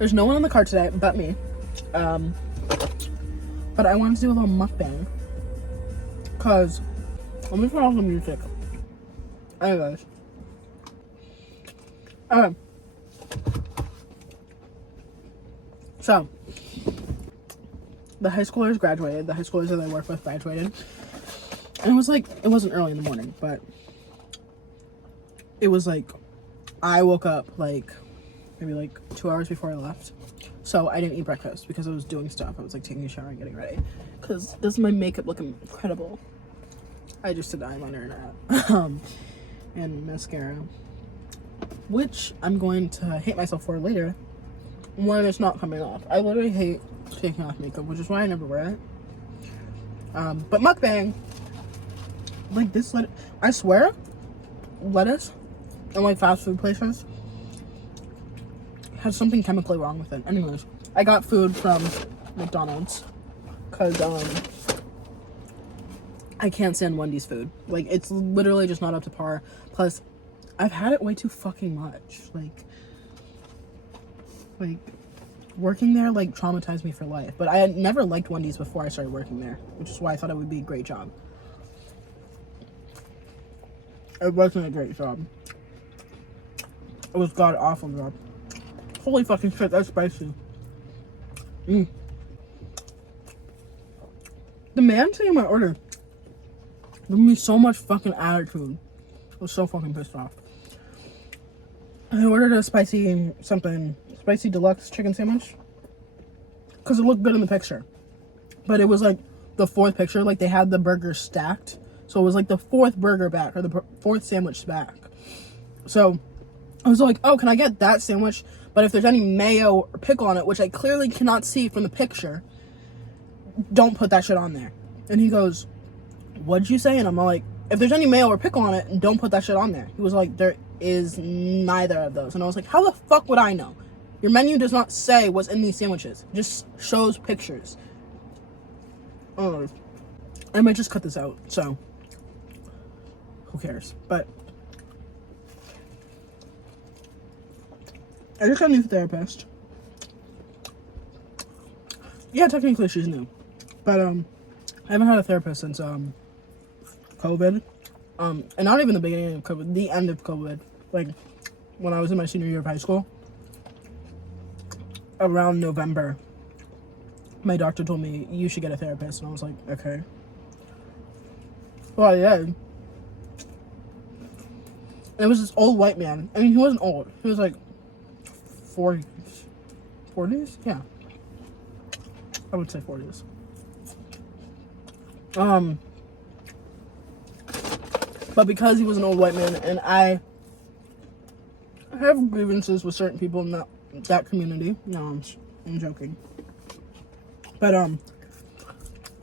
There's no one in the car today but me. But I wanted to do a little mukbang. Cause let me turn off the music. Anyways. Okay. So the high schoolers graduated. The high schoolers that I work with graduated. And it was like, it wasn't early in the morning, but it was like, I woke up like maybe like 2 hours before I left. So I didn't eat breakfast because I was doing stuff. I was like taking a shower and getting ready. Because doesn't my makeup look incredible? I just did eyeliner and mascara. Which I'm going to hate myself for later when it's not coming off. I literally hate taking off makeup, which is why I never wear it. But mukbang, like this, I swear, lettuce in like fast food places has something chemically wrong with it. Anyways, I got food from McDonald's because I can't stand Wendy's food. Like, it's literally just not up to par. Plus, I've had it way too fucking much. Like working there like traumatized me for life. But I had never liked Wendy's before I started working there, which is why I thought it would be a great job. It wasn't a great job. It was god awful job. Holy fucking shit, that's spicy. The man saying my order gave me so much fucking attitude. I was so fucking pissed off. I ordered a spicy deluxe chicken sandwich because it looked good in the picture, but it was like the fourth picture, like they had the burger stacked, so it was like the fourth burger back, or the fourth sandwich back. So I was like, oh, can I get that sandwich, but if there's any mayo or pickle on it, which I clearly cannot see from the picture, don't put that shit on there. And he goes, what'd you say? And I'm like, if there's any mayo or pickle on it, don't put that shit on there. He was like, there is neither of those. And I was like, how the fuck would I know? Your menu does not say what's in these sandwiches. It just shows pictures. I might just cut this out, so who cares? But I just got a new therapist. Yeah, technically she's new. But I haven't had a therapist since COVID. And not even the beginning of COVID, the end of COVID. Like when I was in my senior year of high school. Around November, my doctor told me, you should get a therapist. And I was like, okay. Well, yeah. And it was this old white man. I mean, he wasn't old. He was like 40s? Yeah. I would say 40s. But because he was an old white man, and I have grievances with certain people in that community. No, I'm joking. But I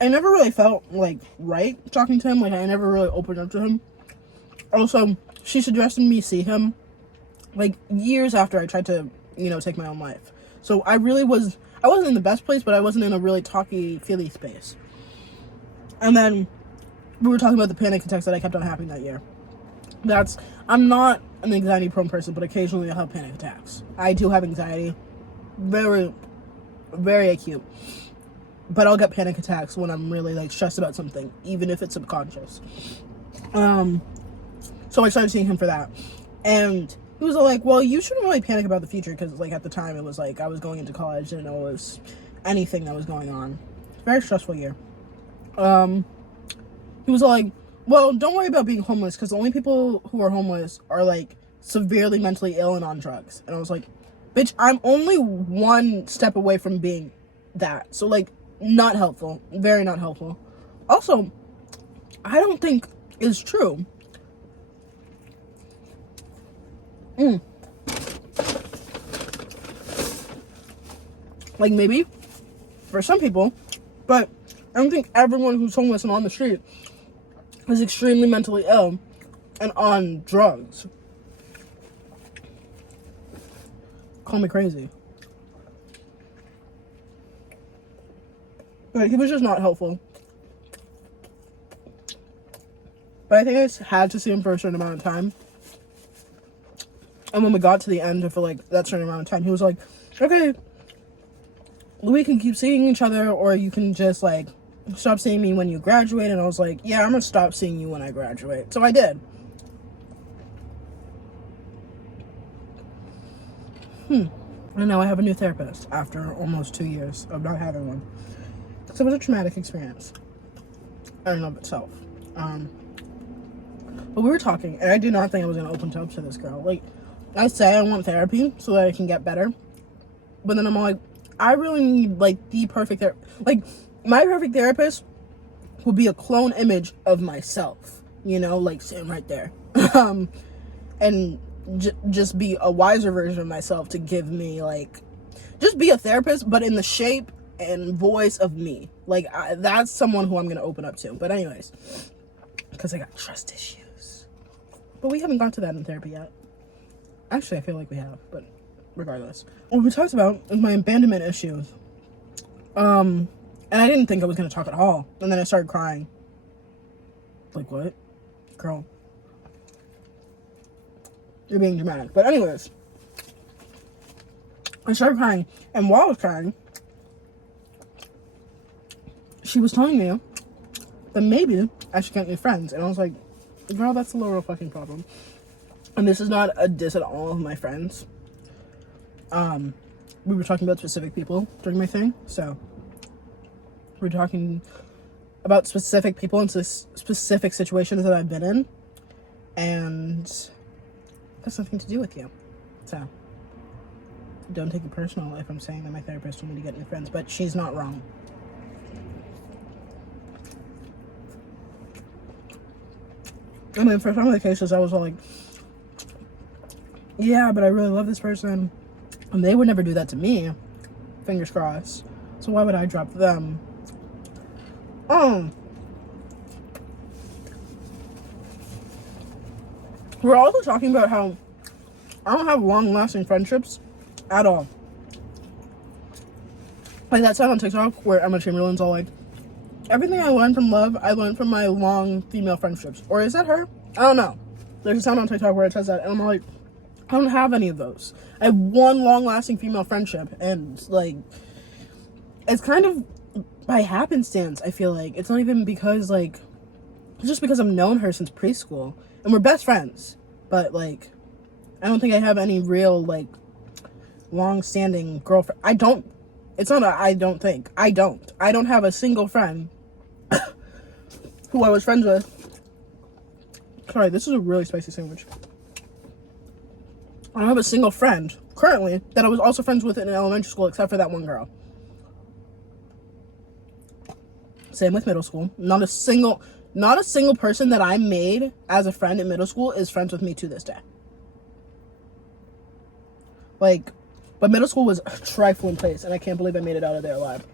never really felt like right talking to him. Like I never really opened up to him. Also, she suggested me see him like years after I tried to, take my own life. So I wasn't in the best place, but I wasn't in a really talky, feely space. And then we were talking about the panic attacks that I kept on having that year. I'm not an anxiety prone person, but occasionally I have panic attacks. I do have anxiety. Very, very acute. But I'll get panic attacks when I'm really like stressed about something, even if it's subconscious. So I started seeing him for that. And he was like, well, you shouldn't really panic about the future, because like at the time it was like I was going into college, didn't know it was anything that was going on. Very stressful year. He was like, well, don't worry about being homeless, because the only people who are homeless are like severely mentally ill and on drugs. And I was like, bitch, I'm only one step away from being that. So like, not helpful. Very not helpful. Also, I don't think it's true. Like maybe for some people, but I don't think everyone who's homeless and on the street is extremely mentally ill and on drugs. Call me crazy. But he was just not helpful. But I think I just had to see him for a certain amount of time. And when we got to the end of like that certain amount of time, he was like, okay, we can keep seeing each other, or you can just like stop seeing me when you graduate. And I was like, yeah, I'm gonna stop seeing you when I graduate. So I did. And now I have a new therapist after almost 2 years of not having one. So it was a traumatic experience in and of itself. But we were talking, and I did not think I was gonna open up to this girl. Like, I say I want therapy so that I can get better, but then I'm like, I really need like the perfect like my perfect therapist would be a clone image of myself, you know, like sitting right there, and just be a wiser version of myself to give me like, just be a therapist, but in the shape and voice of me. Like that's someone who I'm gonna open up to. But anyways, because I got trust issues, but we haven't gone to that in therapy yet. Actually, I feel like we have, but regardless. What we talked about is my abandonment issues. And I didn't think I was going to talk at all. And then I started crying. Like, what? Girl. You're being dramatic. But anyways. I started crying. And while I was crying, she was telling me that maybe I should get new friends. And I was like, girl, that's a little fucking problem. And this is not a diss at all of my friends. We were talking about specific people during my thing, so we're talking about specific people and specific situations that I've been in, and that's nothing to do with you. So don't take it personal if I'm saying that my therapist told me to get new friends, but she's not wrong. I mean, for some of the cases, I was all like, yeah, but I really love this person, and they would never do that to me. Fingers crossed. So why would I drop them? We're also talking about how I don't have long-lasting friendships at all. Like that song on TikTok where Emma Chamberlain's all like, everything I learned from love, I learned from my long female friendships. Or is that her? I don't know. There's a sound on TikTok where it says that, and I'm like, I don't have any of those. I have one long-lasting female friendship, and like, it's kind of by happenstance. I feel like it's not even because like, it's just because I've known her since preschool, and we're best friends. But like, I don't think I have any real like long-standing girlfriend. I don't. It's not a I don't think. I don't have a single friend who I was friends with. Sorry, this is a really spicy sandwich. I don't have a single friend currently that I was also friends with in elementary school, except for that one girl. Same with middle school. Not a single person that I made as a friend in middle school is friends with me to this day. Like, but middle school was a trifling place, and I can't believe I made it out of there alive.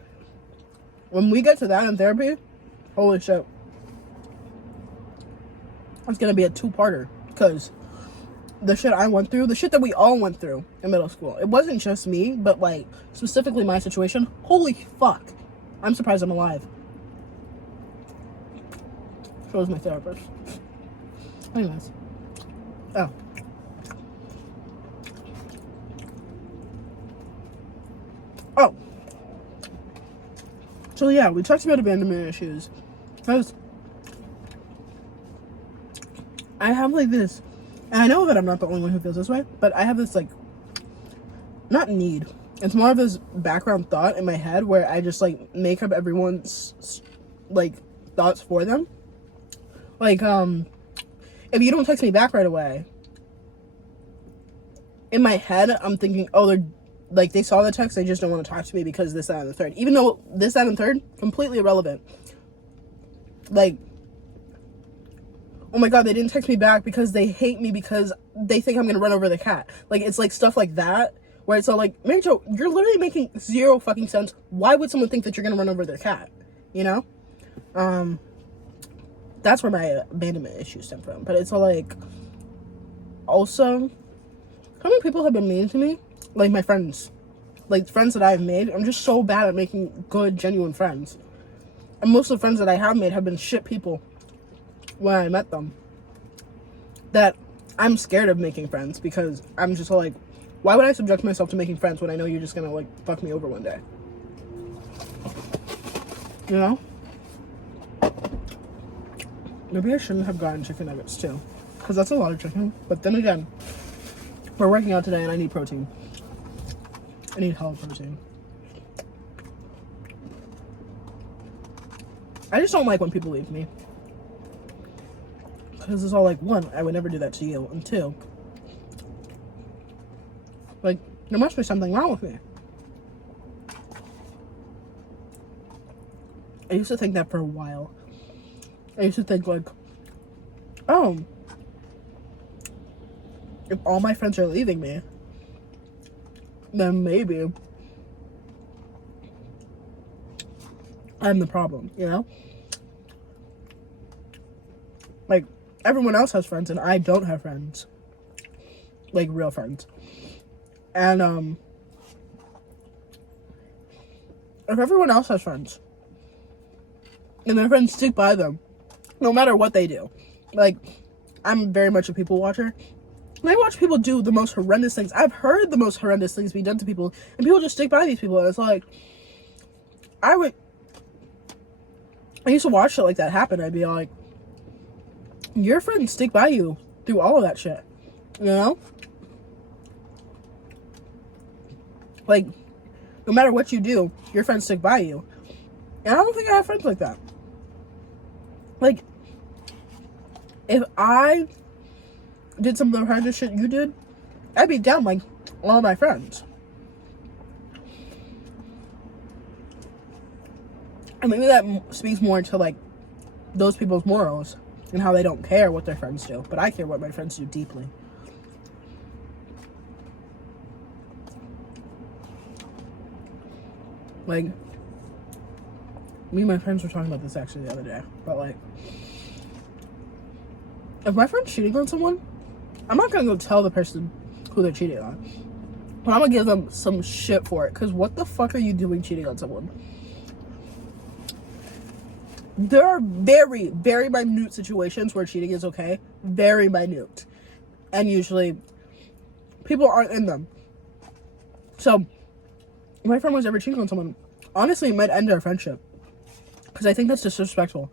When we get to that in therapy, holy shit. It's gonna be a two-parter, because the shit I went through, the shit that we all went through in middle school, it wasn't just me, but like, specifically my situation, holy fuck. I'm surprised I'm alive. So was my therapist. Anyways. Oh. So yeah, we talked about abandonment issues. Because I have like this, and I know that I'm not the only one who feels this way, but I have this like, not need. It's more of this background thought in my head where I just like make up everyone's like thoughts for them. Like, if you don't text me back right away, in my head, I'm thinking, oh, they're like, they saw the text, they just don't want to talk to me because this, that, and the third. Even though this, that, and the third, completely irrelevant. Like, oh my god, they didn't text me back because they hate me because they think I'm gonna run over the cat. Like, it's like stuff like that, where it's all like, Mariejo, you're literally making zero fucking sense. Why would someone think that you're gonna run over their cat? You know? That's where my abandonment issues stem from. But it's all like, also, how many people have been mean to me? Like my friends. Like friends that I've made. I'm just so bad at making good, genuine friends. And most of the friends that I have made have been shit people when I met them. That I'm scared of making friends because I'm just like, why would I subject myself to making friends when I know you're just gonna like fuck me over one day? You know? Maybe I shouldn't have gotten chicken nuggets too. Because that's a lot of chicken. But then again, we're working out today and I need protein. I need hella protein. I just don't like when people leave me. Because it's all like, one, I would never do that to you. And two, like, there must be something wrong with me. I used to think that for a while. I used to think like, oh, if all my friends are leaving me, then maybe I'm the problem, you know? Like, everyone else has friends and I don't have friends. Like, real friends. And, if everyone else has friends, and their friends stick by them, no matter what they do. Like, I'm very much a people watcher. And I watch people do the most horrendous things. I've heard the most horrendous things be done to people, and people just stick by these people. And it's like, I used to watch shit like that happen. I'd be like, your friends stick by you through all of that shit. You know? Like, no matter what you do, your friends stick by you. And I don't think I have friends like that. Like, if I did some of the horrendous shit you did, I'd be down like all my friends. And maybe that speaks more to like those people's morals and how they don't care what their friends do. But I care what my friends do deeply. Like, me and my friends were talking about this actually the other day. But like, if my friend's cheating on someone, I'm not gonna go tell the person who they're cheating on. But I'm gonna give them some shit for it. Because what the fuck are you doing cheating on someone? There are very, very minute situations where cheating is okay. Very minute. And usually, people aren't in them. So, if my friend was ever cheating on someone, honestly, it might end our friendship. Because I think that's disrespectful.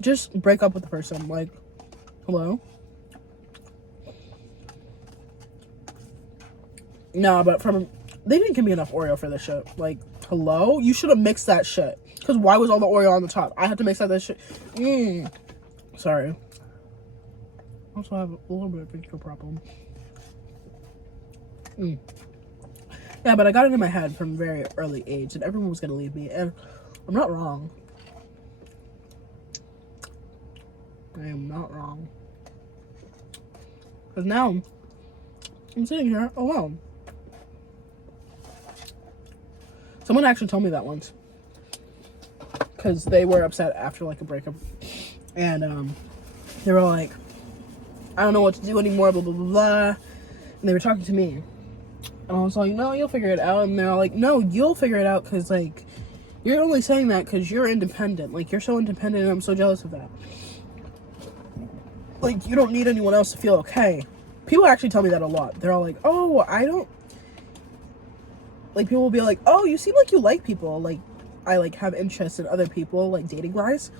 Just break up with the person. Like, hello? Nah, but they didn't give me enough Oreo for this shit. Like, hello? You should have mixed that shit. Because why was all the Oreo on the top? I had to mix that shit. Sorry. Also, I have a little bit of a physical problem. Yeah, but I got it in my head from a very early age that everyone was going to leave me. And I'm not wrong. I am not wrong. Because now, I'm sitting here alone. Someone actually told me that once. Because they were upset after, like, a breakup. And, they were like, I don't know what to do anymore, blah, blah, blah, blah. And they were talking to me. And I was like, no, you'll figure it out. And they're like, no, you'll figure it out because, like, you're only saying that because you're independent. Like, you're so independent and I'm so jealous of that. Like, you don't need anyone else to feel okay. People actually tell me that a lot. They're all like, oh, I don't... Like, people will be like, oh, you seem like you like people. Like, I, like, have interest in other people, like, dating-wise.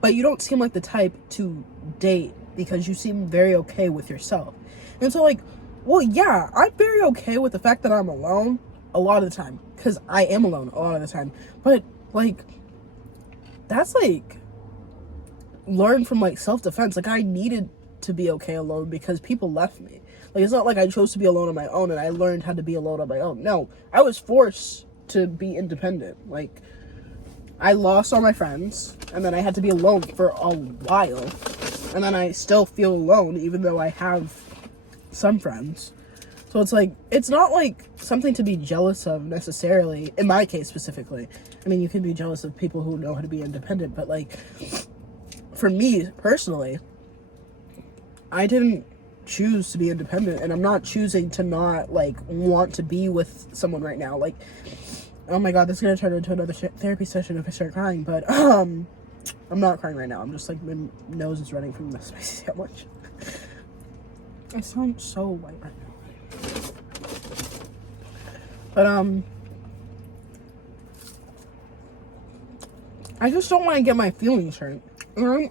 But you don't seem like the type to date because you seem very okay with yourself. And so, like, well, yeah, I'm very okay with the fact that I'm alone a lot of the time. Because I am alone a lot of the time. But, like, that's, like, learned from, like, self-defense. Like, I needed to be okay alone because people left me. Like, it's not like I chose to be alone on my own and I learned how to be alone on my own. No, I was forced to be independent. Like, I lost all my friends, and then I had to be alone for a while. And then I still feel alone, even though I have some friends. So it's like, it's not like something to be jealous of necessarily, in my case specifically. I mean, you can be jealous of people who know how to be independent, but like, for me personally, I didn't choose to be independent, and I'm not choosing to not like want to be with someone right now. Like, oh my god, this is gonna turn into another therapy session if I start crying, but I'm not crying right now. I'm just like, my nose is running from the spicy sandwich. I sound so white right now. But I just don't want to get my feelings hurt. And I'm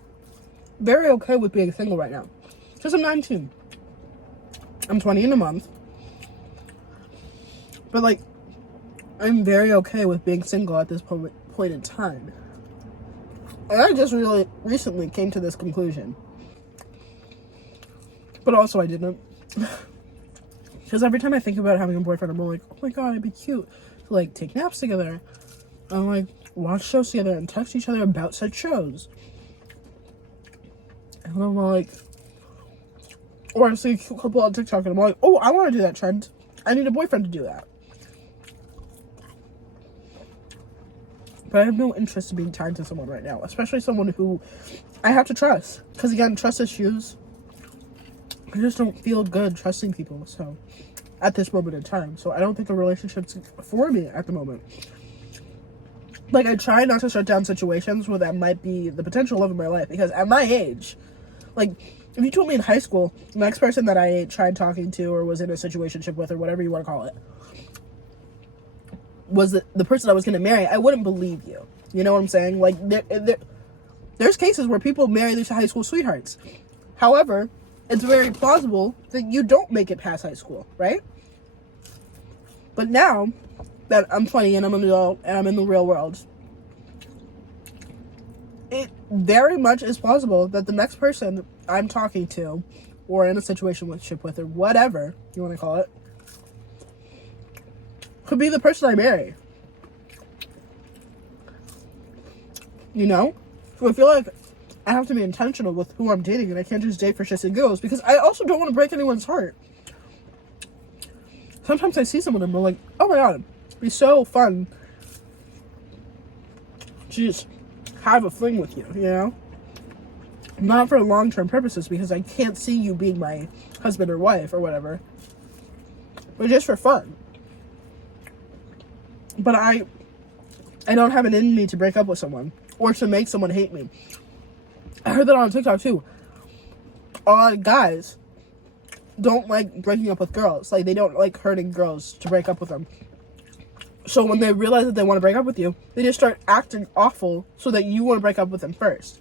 very okay with being single right now. Because I'm 19. I'm 20 in a month. But, like, I'm very okay with being single at this point in time. And I just really recently came to this conclusion. But also I didn't. Because every time I think about having a boyfriend, I'm like, oh my god, it'd be cute to, like, take naps together. And, like, watch shows together and text each other about said shows. And I'm like, or I see a cute couple on TikTok and I'm like, oh, I want to do that trend. I need a boyfriend to do that. But I have no interest in being tied to someone right now, especially someone who I have to trust. Because again, trust issues. I just don't feel good trusting people. So, at this moment in time, so I don't think a relationship's for me at the moment. Like, I try not to shut down situations where that might be the potential love of my life. Because at my age, like, if you told me in high school, the next person that I tried talking to or was in a situationship with or whatever you want to call it, was the person I was going to marry, I wouldn't believe you. You know what I'm saying? Like, there's cases where people marry these high school sweethearts. However, it's very plausible that you don't make it past high school, right? But now that I'm 20 and I'm an adult and I'm in the real world, it very much is plausible that the next person I'm talking to or in a situationship with or whatever you want to call it could be the person I marry. You know? So I feel like I have to be intentional with who I'm dating and I can't just date for shits and giggles because I also don't want to break anyone's heart. Sometimes I see someone and I'm like, oh my god, it'd be so fun to just have a fling with you, you know? Not for long-term purposes because I can't see you being my husband or wife or whatever. But just for fun. But I don't have it in me to break up with someone or to make someone hate me. I heard that on TikTok too. A lot of guys don't like breaking up with girls. Like, they don't like hurting girls to break up with them. So when they realize that they want to break up with you, they just start acting awful so that you want to break up with them first.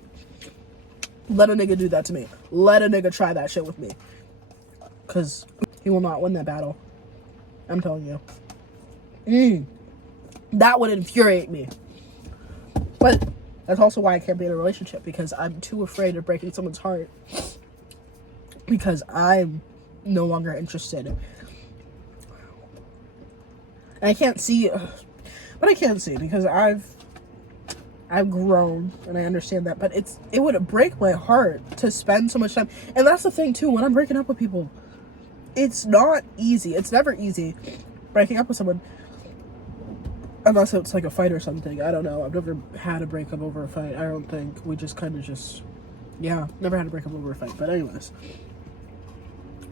Let a nigga do that to me. Let a nigga try that shit with me. Because he will not win that battle. I'm telling you. That would infuriate me. But that's also why I can't be in a relationship. Because I'm too afraid of breaking someone's heart. Because I'm no longer interested. And I can't see... But I can't see because I've grown and I understand that. But it would break my heart to spend so much time. And that's the thing too. When I'm breaking up with people, it's not easy. It's never easy breaking up with someone. Unless it's like a fight or something. I don't know. I've never had a breakup over a fight. I don't think. We just kind of just... Yeah, never had a breakup over a fight. But anyways.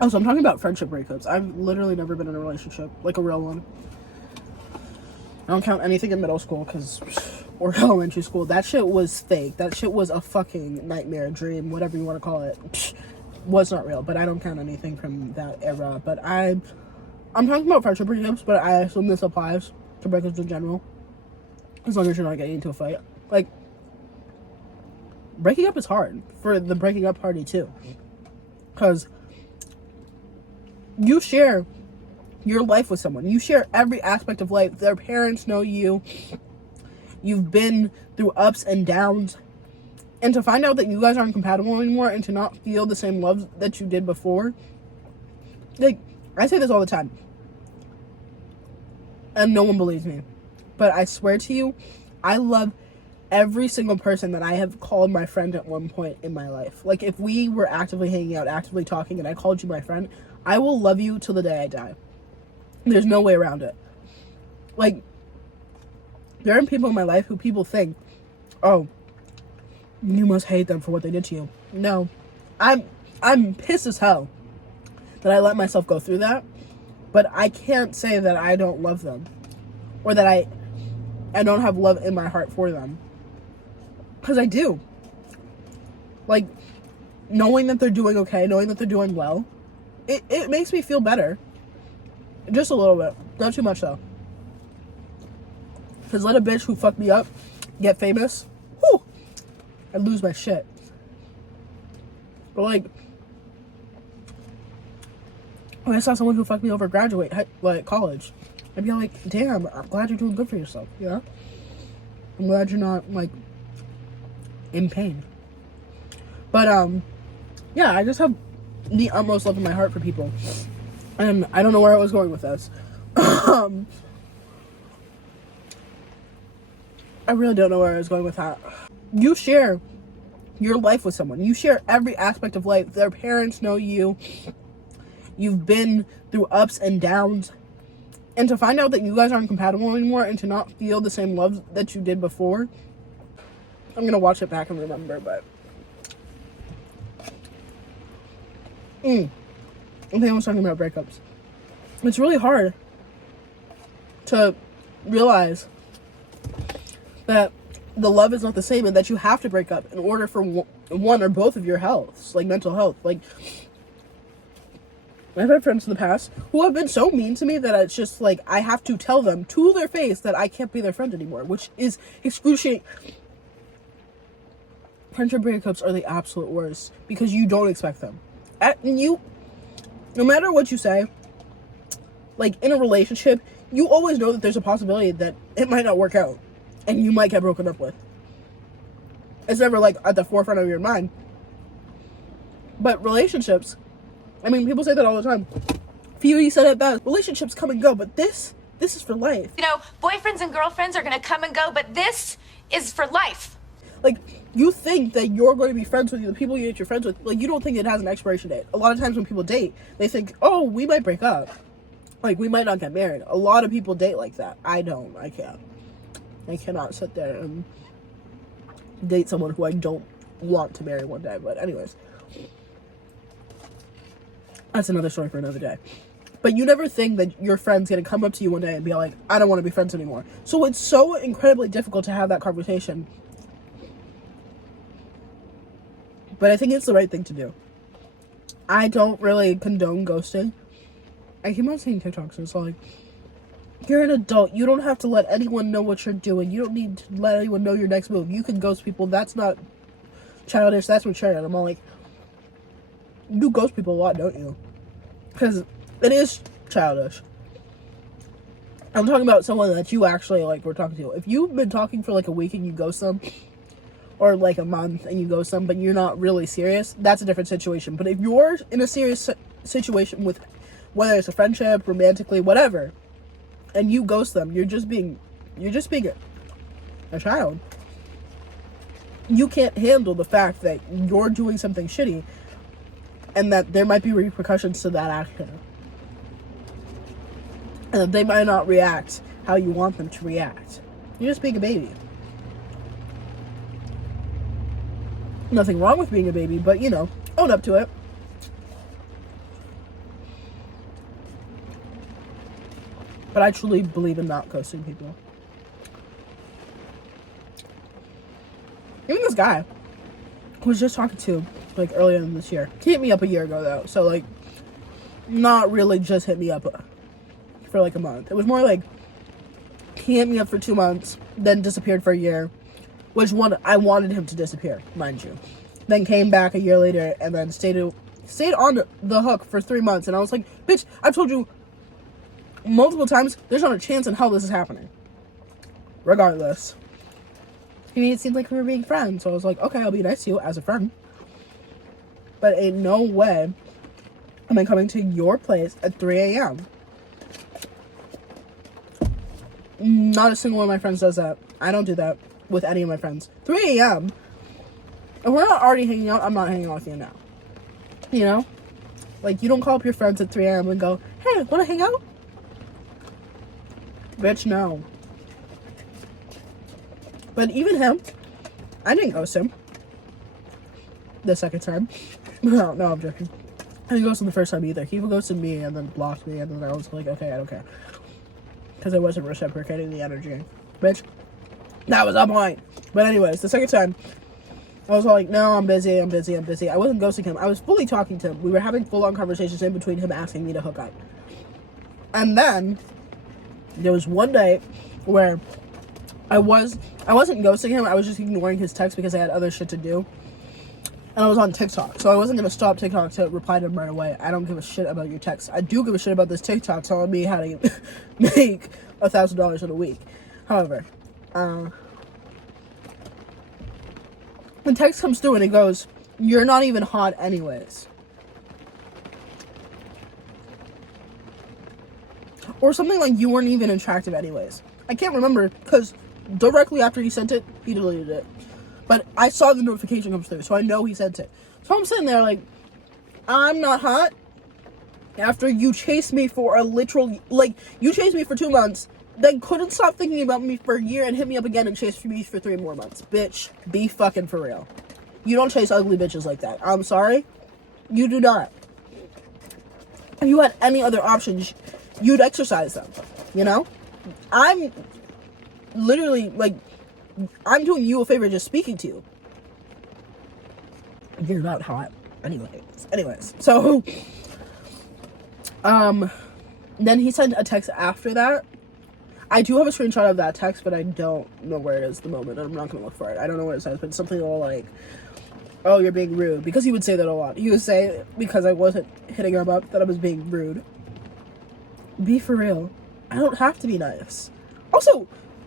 Also, I'm talking about friendship breakups. I've literally never been in a relationship. Like a real one. I don't count anything in middle school or elementary school. That shit was fake. That shit was a fucking nightmare, dream, whatever you want to call it. Was not real. But I don't count anything from that era. But I'm talking about friendship breakups, but I assume this applies to breakups in general, as long as you're not getting into a fight. Like, breaking up is hard for the breaking up party too, because you share your life with someone. You share every aspect of life. Their parents know you. You've been through ups and downs, and to find out that you guys aren't compatible anymore and to not feel the same love that you did before, like, I say this all the time and no one believes me, but I swear to you, I love every single person that I have called my friend at one point in my life. Like, if we were actively hanging out, actively talking, and I called you my friend, I will love you till the day I die. There's no way around it. Like, there are people in my life who people think, oh, you must hate them for what they did to you. No, I'm pissed as hell that I let myself go through that. But I can't say that I don't love them. Or that I don't have love in my heart for them. Because I do. Like, knowing that they're doing okay, knowing that they're doing well, it makes me feel better. Just a little bit. Not too much, though. Because let a bitch who fucked me up get famous, I'd lose my shit. But like, when I saw someone who fucked me over graduate, like college, I'd be like, damn, I'm glad you're doing good for yourself, you know? I'm glad you're not, like, in pain. But, yeah, I just have the utmost love in my heart for people. And I don't know where I was going with this. I really don't know where I was going with that. You share your life with someone. You share every aspect of life. Their parents know you. You've been through ups and downs. And to find out that you guys aren't compatible anymore and to not feel the same love that you did before, I'm going to watch it back and remember, but I think I was talking about breakups. It's really hard to realize that the love is not the same and that you have to break up in order for one or both of your healths, like mental health. Like, I've had friends in the past who have been so mean to me that it's just like I have to tell them to their face that I can't be their friend anymore, which is excruciating. Friendship breakups are the absolute worst because you don't expect them. No matter what you say, like in a relationship, you always know that there's a possibility that it might not work out and you might get broken up with. It's never like at the forefront of your mind. But relationships, I mean, people say that all the time. Phoebe said it best. Relationships come and go, but this is for life. You know, boyfriends and girlfriends are gonna come and go, but this is for life. Like, you think that you're going to be friends with the people you're friends with. Like, you don't think it has an expiration date. A lot of times when people date, they think, oh, we might break up. Like, we might not get married. A lot of people date like that. I don't. I can't. I cannot sit there and date someone who I don't want to marry one day. But anyways, that's another story for another day. But you never think that your friend's going to come up to you one day and be like, I don't want to be friends anymore. So it's so incredibly difficult to have that conversation. But I think it's the right thing to do. I don't really condone ghosting. I keep on seeing TikToks and it's like, you're an adult. You don't have to let anyone know what you're doing. You don't need to let anyone know your next move. You can ghost people. That's not childish. That's mature. And I'm all like, you do ghost people a lot, don't you? Because it is childish. I'm talking about someone that you actually, like, were talking to. If you've been talking for, like, a week and you ghost them, or, like, a month and you ghost them, but you're not really serious, that's a different situation. But if you're in a serious situation with, whether it's a friendship, romantically, whatever, and you ghost them, you're just being a child. You can't handle the fact that you're doing something shitty and that there might be repercussions to that action. And that they might not react how you want them to react. You're just being a baby. Nothing wrong with being a baby, but, you know, own up to it. But I truly believe in not ghosting people. Even this guy who was just talking to, like, earlier in this year. He hit me up a year ago, though. So, like, not really just hit me up for, like, a month. It was more like he hit me up for 2 months, then disappeared for a year. Which one, I wanted him to disappear, mind you. Then came back a year later and then stayed on the hook for 3 months. And I was like, bitch, I've told you multiple times, there's not a chance in hell this is happening. Regardless. He made it seem like we were being friends. So I was like, okay, I'll be nice to you as a friend. But in no way am I coming to your place at 3 a.m. Not a single one of my friends does that. I don't do that with any of my friends. 3 a.m. If we're not already hanging out, I'm not hanging out with you now. You know? Like, you don't call up your friends at 3 a.m. and go, hey, wanna hang out? Bitch, no. But even him, I didn't ghost him. The second time. No, I'm joking. I didn't ghost him the first time either. He ghosted me and then blocked me, and then I was like, okay, I don't care. Because I wasn't reciprocating the energy. Bitch. That was the point. But anyways, the second time, I was all like, no, I'm busy. I wasn't ghosting him. I was fully talking to him. We were having full-on conversations in between him asking me to hook up. And then, there was one day where I wasn't ghosting him. I was just ignoring his text because I had other shit to do. And I was on TikTok, so I wasn't going to stop TikTok to reply to him right away. I don't give a shit about your text. I do give a shit about this TikTok telling me how to make $1,000 in a week. However, when text comes through and it goes, "You're not even hot anyways." Or something like, "You weren't even attractive anyways." I can't remember, because directly after he sent it, he deleted it. But I saw the notification come through, so I know he sent it. So I'm sitting there like, I'm not hot. After you chased me for you chased me for 2 months, then couldn't stop thinking about me for a year and hit me up again and chased me for 3 more months. Bitch, be fucking for real. You don't chase ugly bitches like that. I'm sorry. You do not. If you had any other options, you'd exercise them. You know? I'm literally, I'm doing you a favor just speaking to you. You're not hot. Anyways. So, then he sent a text after that. I do have a screenshot of that text, but I don't know where it is at the moment. I'm not gonna look for it. I don't know what it says, but it's something all like, "Oh, you're being rude." Because he would say that a lot. He would say, because I wasn't hitting him up, that I was being rude. Be for real. I don't have to be nice. Also,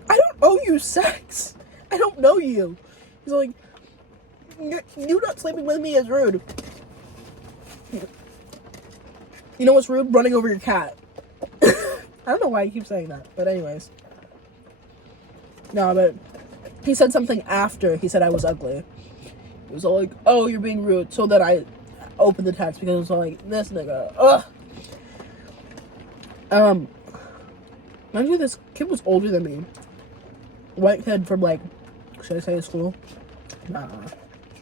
I don't owe you sex. I don't know you. He's like, you not sleeping with me is rude. You know what's rude? Running over your cat. I don't know why he keeps saying that, but anyways. No, but he said something after he said I was ugly. It was all like, "Oh, you're being rude." So then I opened the text because it was all like, "This nigga, ugh." Mind you, this kid was older than me. White kid from, should I say school? Nah,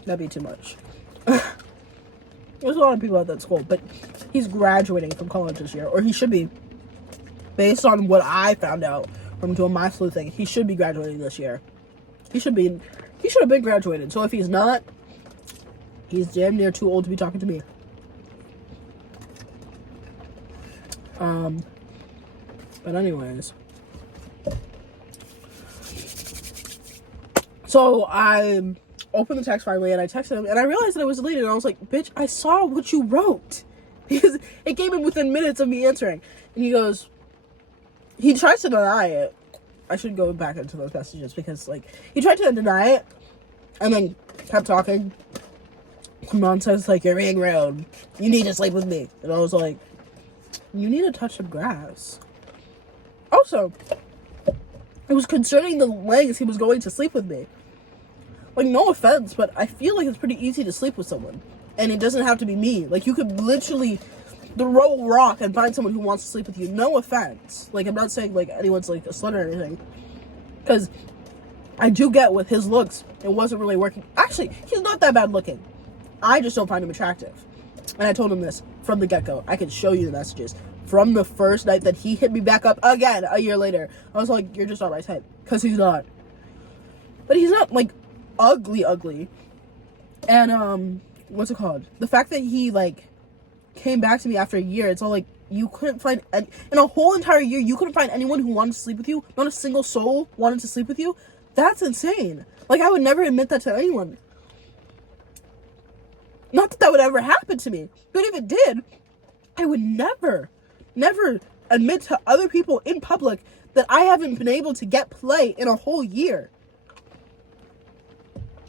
that'd be too much. There's a lot of people at that school, but he's graduating from college this year, or he should be. Based on what I found out from doing my sleuthing, he should be graduating this year. He should have been graduated. So if he's not, he's damn near too old to be talking to me. But anyways. So I opened the text finally, and I texted him, and I realized that it was deleted, and I was like, "Bitch, I saw what you wrote." Because it came in within minutes of me answering. And he tries to deny it. I should go back into those messages, because, he tried to deny it, and then kept talking. Mom says, "You're being rude. You need to sleep with me." And I was like, "You need a touch of grass." Also, it was concerning the lengths he was going to sleep with me. No offense, but I feel like it's pretty easy to sleep with someone. And it doesn't have to be me. You could literally throw a rock and find someone who wants to sleep with you. No offense. I'm not saying, anyone's, a slut or anything. Because I do get with his looks, it wasn't really working. Actually, he's not that bad looking. I just don't find him attractive. And I told him this from the get-go. I can show you the messages. From the first night that he hit me back up again a year later, I was like, "You're just not my type." Because he's not. But he's not, ugly. And, what's it called? The fact that he, came back to me after a year, it's all you couldn't find, in a whole entire year, you couldn't find anyone who wanted to sleep with you. Not a single soul wanted to sleep with you. That's insane. I would never admit that to anyone. Not that would ever happen to me. But if it did, I would never admit to other people in public that I haven't been able to get play in a whole year.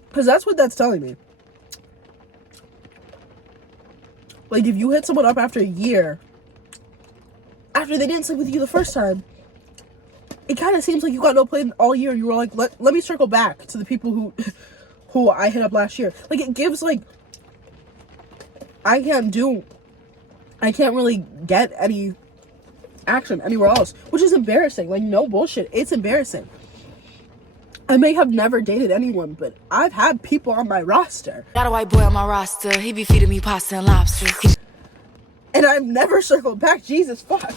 Because that's what that's telling me. If you hit someone up after a year, after they didn't sleep with you the first time, it kind of seems like you got no play all year, and you were like, let me circle back to the people who I hit up last year. It gives, I can't really get any action anywhere else, which is embarrassing. No bullshit, it's embarrassing. I may have never dated anyone, but I've had people on my roster. Got a white boy on my roster. He be feeding me pasta and lobster. And I've never circled back. Jesus fuck.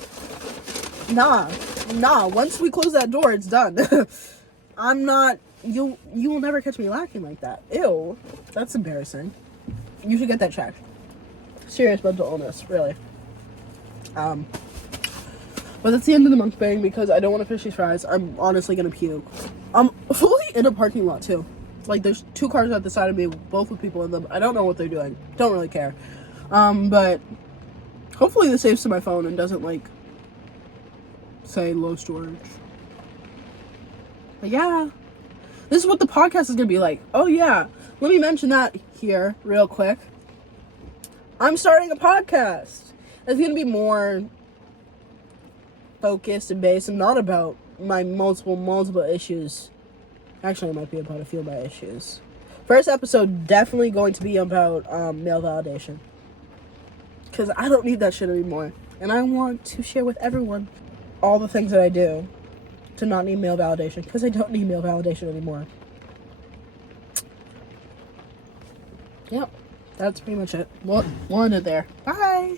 Nah. Once we close that door, it's done. I'm not. You will never catch me lacking like that. Ew. That's embarrassing. You should get that checked. Serious mental illness, really. But that's the end of the mukbang because I don't want to finish these fries. I'm honestly gonna puke. I'm fully in a parking lot too. Like there's 2 cars at the side of me, both with people in them. I don't know what they're doing. Don't really care. But hopefully this saves to my phone and doesn't like say low storage. But yeah, this is what the podcast is gonna be like. Oh yeah, let me mention that here real quick. I'm starting a podcast. It's gonna be more focused and based and not about my multiple issues. Actually, it might be about a few of my issues. First episode definitely going to be about male validation. Because I don't need that shit anymore. And I want to share with everyone all the things that I do to not need male validation. Because I don't need male validation anymore. Yep. That's pretty much it. We'll end it there. Bye!